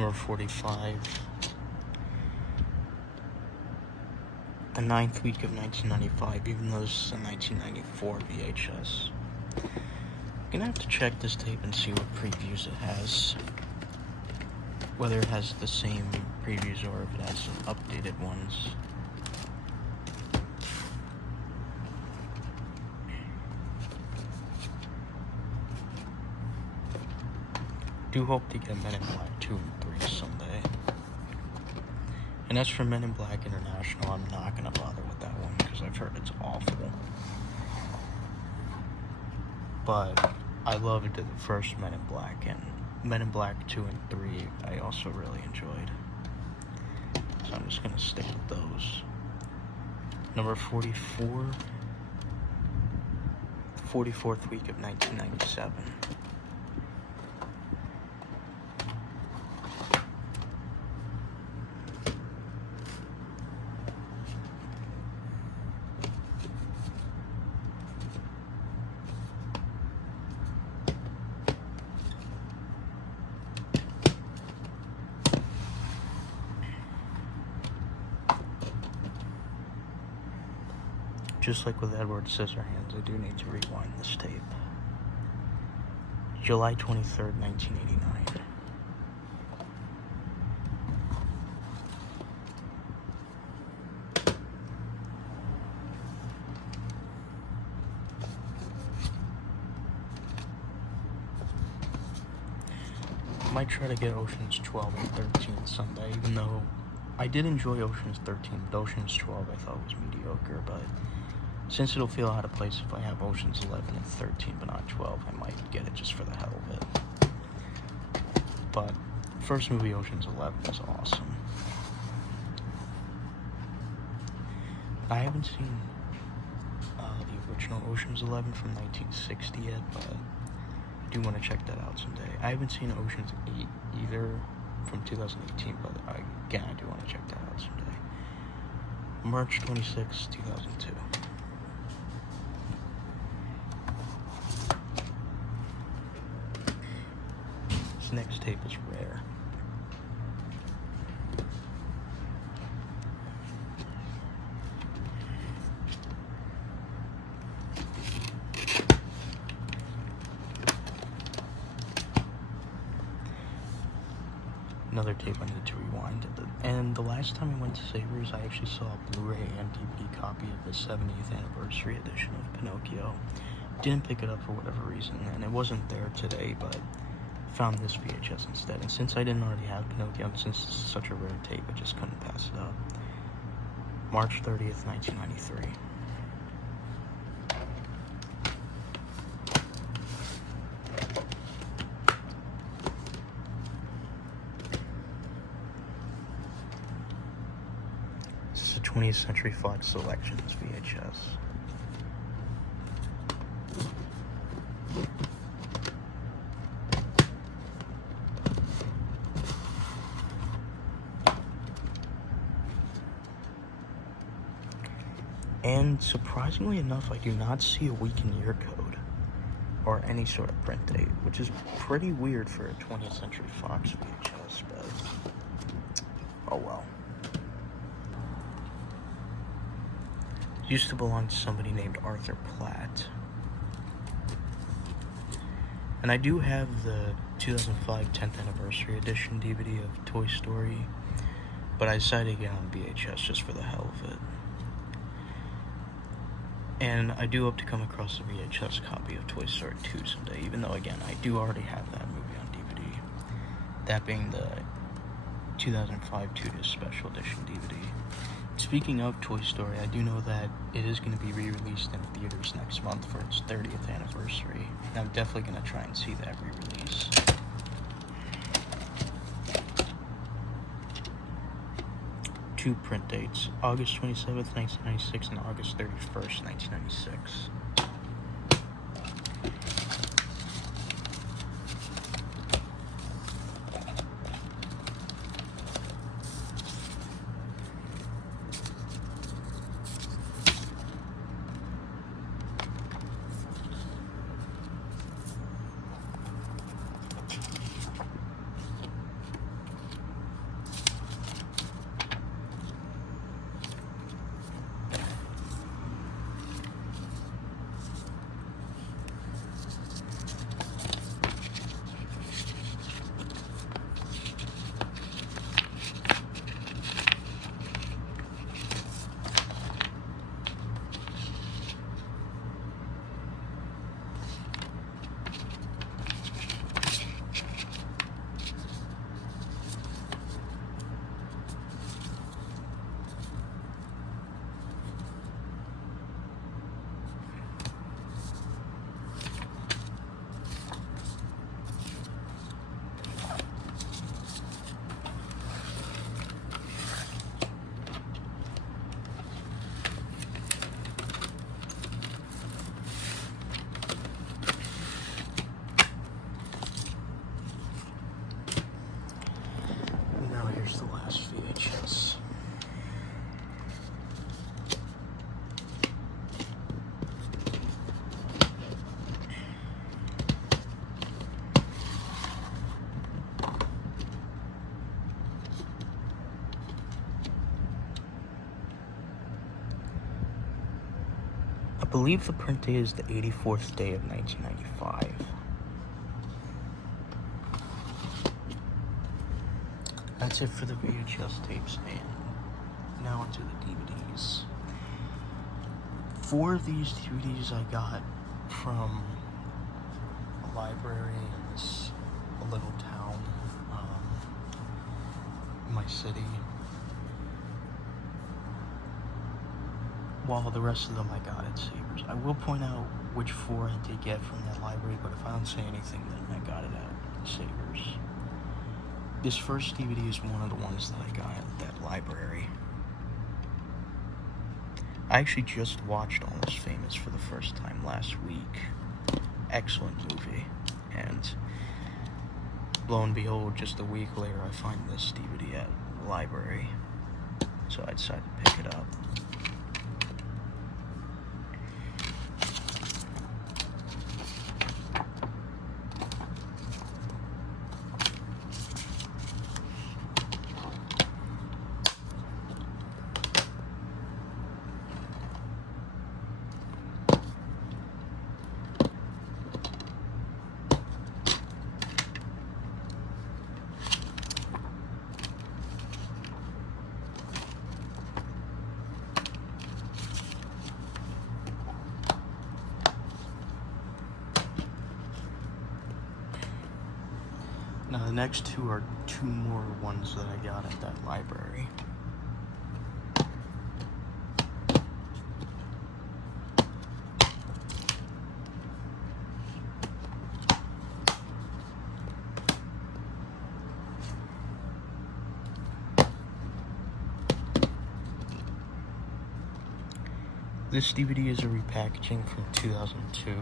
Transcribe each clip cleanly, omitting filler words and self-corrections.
Number 45. The 9th week of 1995, even though this is a 1994 VHS. I'm gonna have to check this tape and see what previews it has. Whether it has the same previews or if it has some updated ones. Do hope to get Men in Black 2 and 3 someday. And as for Men in Black International, I'm not gonna bother with that one because I've heard it's awful. But I loved the first Men in Black, and Men in Black 2 and 3 I also really enjoyed. So I'm just gonna stick with those. Number 44. 44th week of 1997. Just like with Edward Scissorhands, I do need to rewind this tape. July 23rd, 1989. Might try to get Oceans 12 and 13 someday, even though I did enjoy Oceans 13, but Oceans 12 I thought was mediocre, but since it'll feel out of place if I have Oceans 11 and 13 but not 12, I might get it just for the hell of it. But first movie, Oceans 11, was awesome. I haven't seen the original Oceans 11 from 1960 yet, but I do want to check that out someday. I haven't seen Oceans 8 either from 2018, but again, I do want to check that out someday. March 26, 2002. This next tape is rare. Another tape I need to rewind. And the last time I went to Savers, I actually saw a Blu-ray and DVD copy of the 70th anniversary edition of Pinocchio. Didn't pick it up for whatever reason, and it wasn't there today, but found this VHS instead. And since I didn't already have Pinocchio, and since this is such a rare tape, I just couldn't pass it up. March 30th, 1993. This is a 20th Century Fox Selections VHS. And surprisingly enough, I do not see a week and year code or any sort of print date, which is pretty weird for a 20th Century Fox VHS, but oh well. It used to belong to somebody named Arthur Platt. And I do have the 2005 10th Anniversary Edition DVD of Toy Story, but I decided to get on VHS just for the hell of it. And I do hope to come across a VHS copy of Toy Story 2 someday, even though, again, I do already have that movie on DVD. That being the 2005 2-disc Special Edition DVD. Speaking of Toy Story, I do know that it is going to be re-released in theaters next month for its 30th anniversary. And I'm definitely going to try and see that re-release. Two print dates, August 27th, 1996 and August 31st, 1996. believe the print day is the 84th day of 1995. That's it for the VHS tapes, and now onto the DVDs. 4 of these DVDs I got from a library in this little town, in my city, while the rest of them I got at Savers. I will point out which 4 I did get from that library, but if I don't say anything, then I got it at Savers. This first DVD is one of the ones that I got at that library. I actually just watched Almost Famous for the first time last week. Excellent movie. And lo and behold, just a week later, I find this DVD at the library. So I decided to pick it up. Now the next 2 are 2 more ones that I got at that library. This DVD is a repackaging from 2002.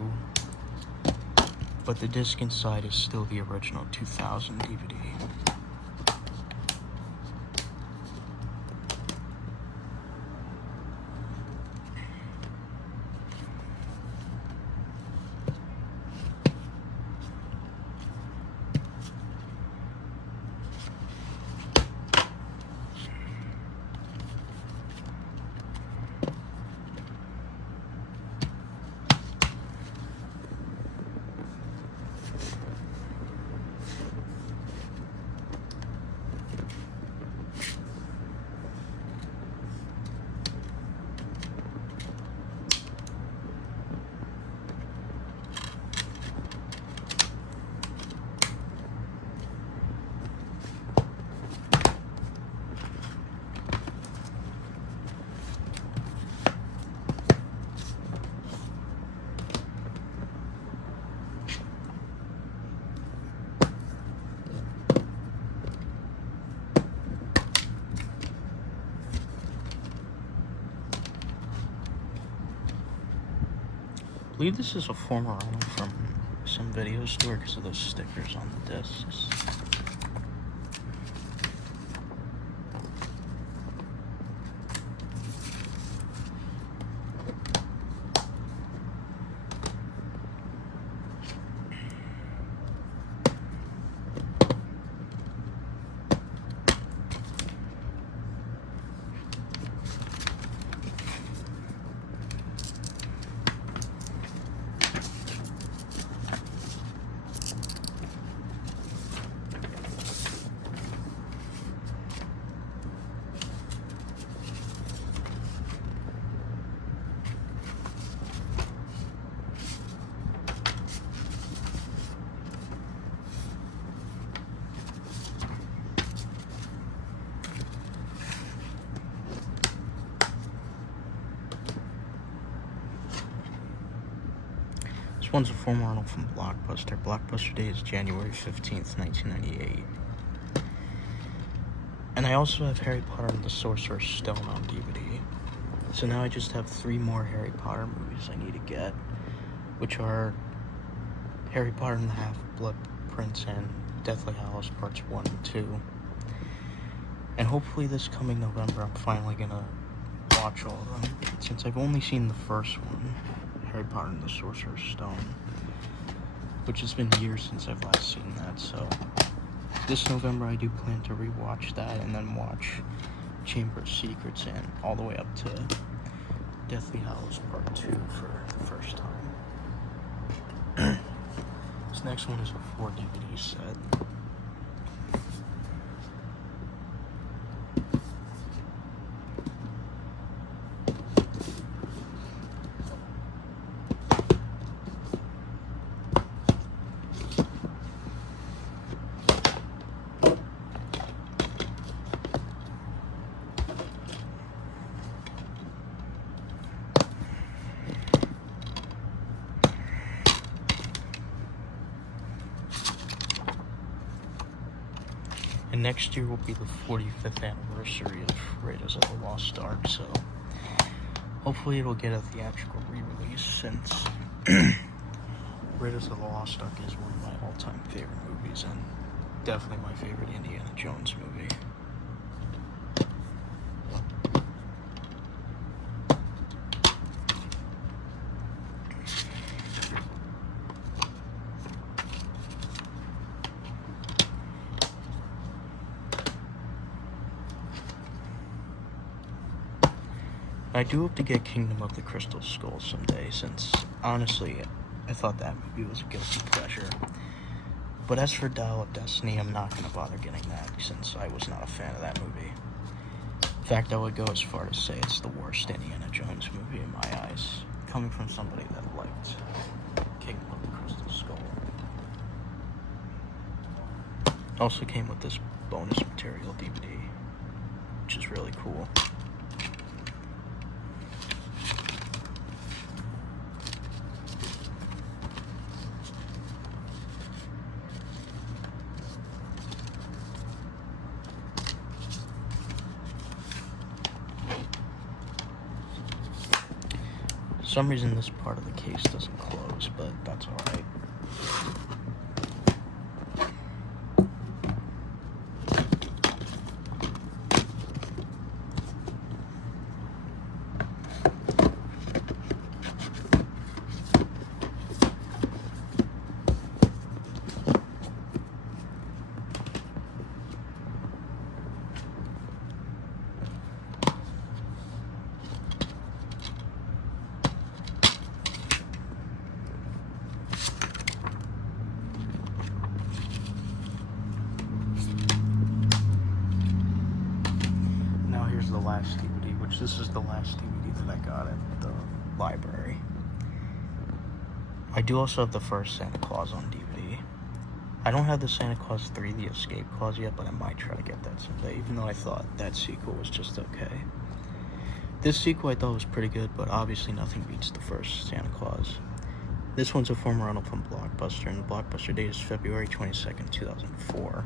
But the disc inside is still the original 2000 DVD. I believe this is a former item from some video store because of those stickers on the discs. This one's a former Arnold from Blockbuster. Blockbuster Day is January 15th, 1998. And I also have Harry Potter and the Sorcerer's Stone on DVD. So now I just have 3 more Harry Potter movies I need to get, which are Harry Potter and the Half-Blood Prince and Deathly Hallows Parts 1 and 2. And hopefully this coming November I'm finally gonna watch all of them, since I've only seen the first one, Harry Potter and the Sorcerer's Stone, which has been years since I've last seen that. So this November I do plan to rewatch that and then watch Chamber of Secrets and all the way up to Deathly Hallows Part 2 for the first time. This next one is a 4 DVD set. And next year will be the 45th anniversary of Raiders of the Lost Ark, so hopefully it'll get a theatrical re-release, since Raiders of the Lost Ark is one of my all-time favorite movies, and definitely my favorite Indiana Jones movie. I do hope to get Kingdom of the Crystal Skull someday, since, honestly, I thought that movie was a guilty pleasure. But as for Dial of Destiny, I'm not going to bother getting that, since I was not a fan of that movie. In fact, I would go as far to say it's the worst Indiana Jones movie in my eyes, coming from somebody that liked Kingdom of the Crystal Skull. Also came with this bonus material DVD, which is really cool. For some reason this part of the case doesn't close, but that's alright. The last DVD, which this is the last DVD that I got at the library. I do also have the first Santa Claus on DVD. I don't have the Santa Claus 3, The Escape Clause yet, but I might try to get that someday, even though I thought that sequel was just okay. This sequel I thought was pretty good, but obviously nothing beats the first Santa Claus. This one's a former rental from Blockbuster, and the Blockbuster date is February 22nd, 2004.